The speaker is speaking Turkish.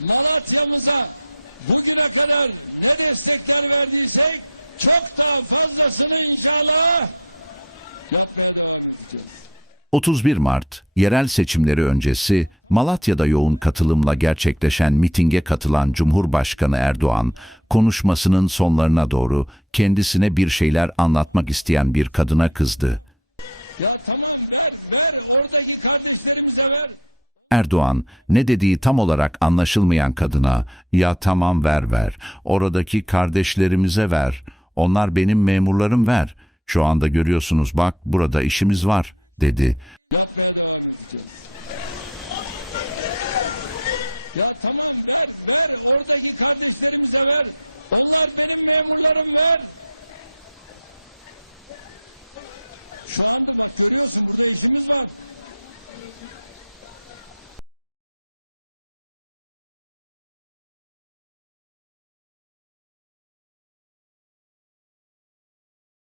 Malatya'mıza bugüne kadar ne destekler verdiysek çok daha fazlasını inşallah yapmaya devam edeceğiz. 31 Mart yerel seçimleri öncesi Malatya'da yoğun katılımla gerçekleşen mitinge katılan Cumhurbaşkanı Erdoğan konuşmasının sonlarına doğru kendisine bir şeyler anlatmak isteyen bir kadına kızdı. Ya tamam ver ver oradaki kardeşlerimize ver. Erdoğan ne dediği tam olarak anlaşılmayan kadına ya tamam ver ver oradaki kardeşlerimize ver onlar benim memurlarım ver şu anda görüyorsunuz bak burada işimiz var dedi. Yapmaya devam edeceğiz. Ya tamam ver ver oradaki kardeşlerimize ver. Onlar benim memurlarım ver. Şu anda bak görüyorsun burada işimiz var.